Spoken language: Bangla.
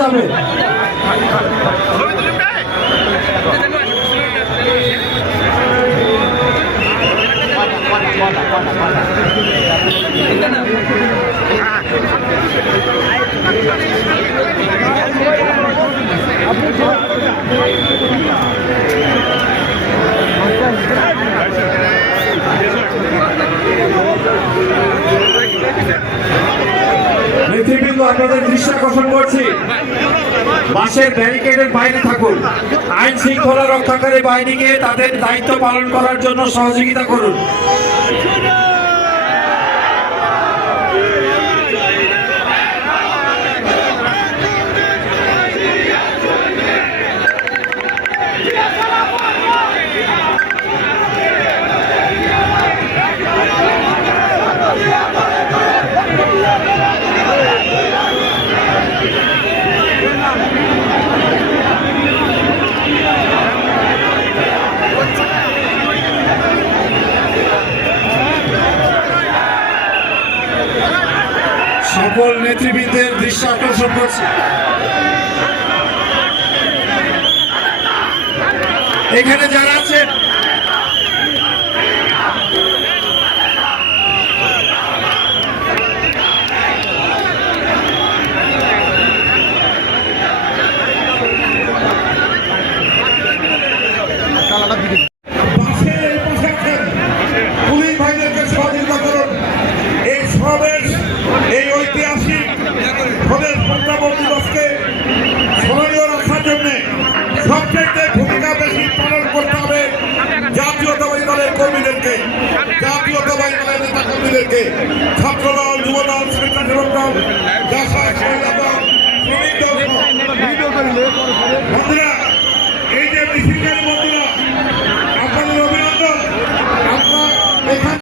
যাবে নেতৃবৃন্দ আপনাদের দৃশ্য আকর্ষণ করছি। বাসের ব্যারিকেডের বাইরে থাকুন। আইন শৃঙ্খলা রক্ষাকারী বাহিনীকে তাদের দায়িত্ব পালন করার জন্য সহযোগিতা করুন। সকল নেতৃবৃন্দের দৃশ্য আকর্ষণ করছি। এখানে যারা আছেন দলের কর্মীদেরকে জাতীয়তাবাদী দলের নেতা কর্মীদেরকে ছাত্রদল যুবদল স্বেচ্ছাসেবক দল জাসা শ্রমিক দল।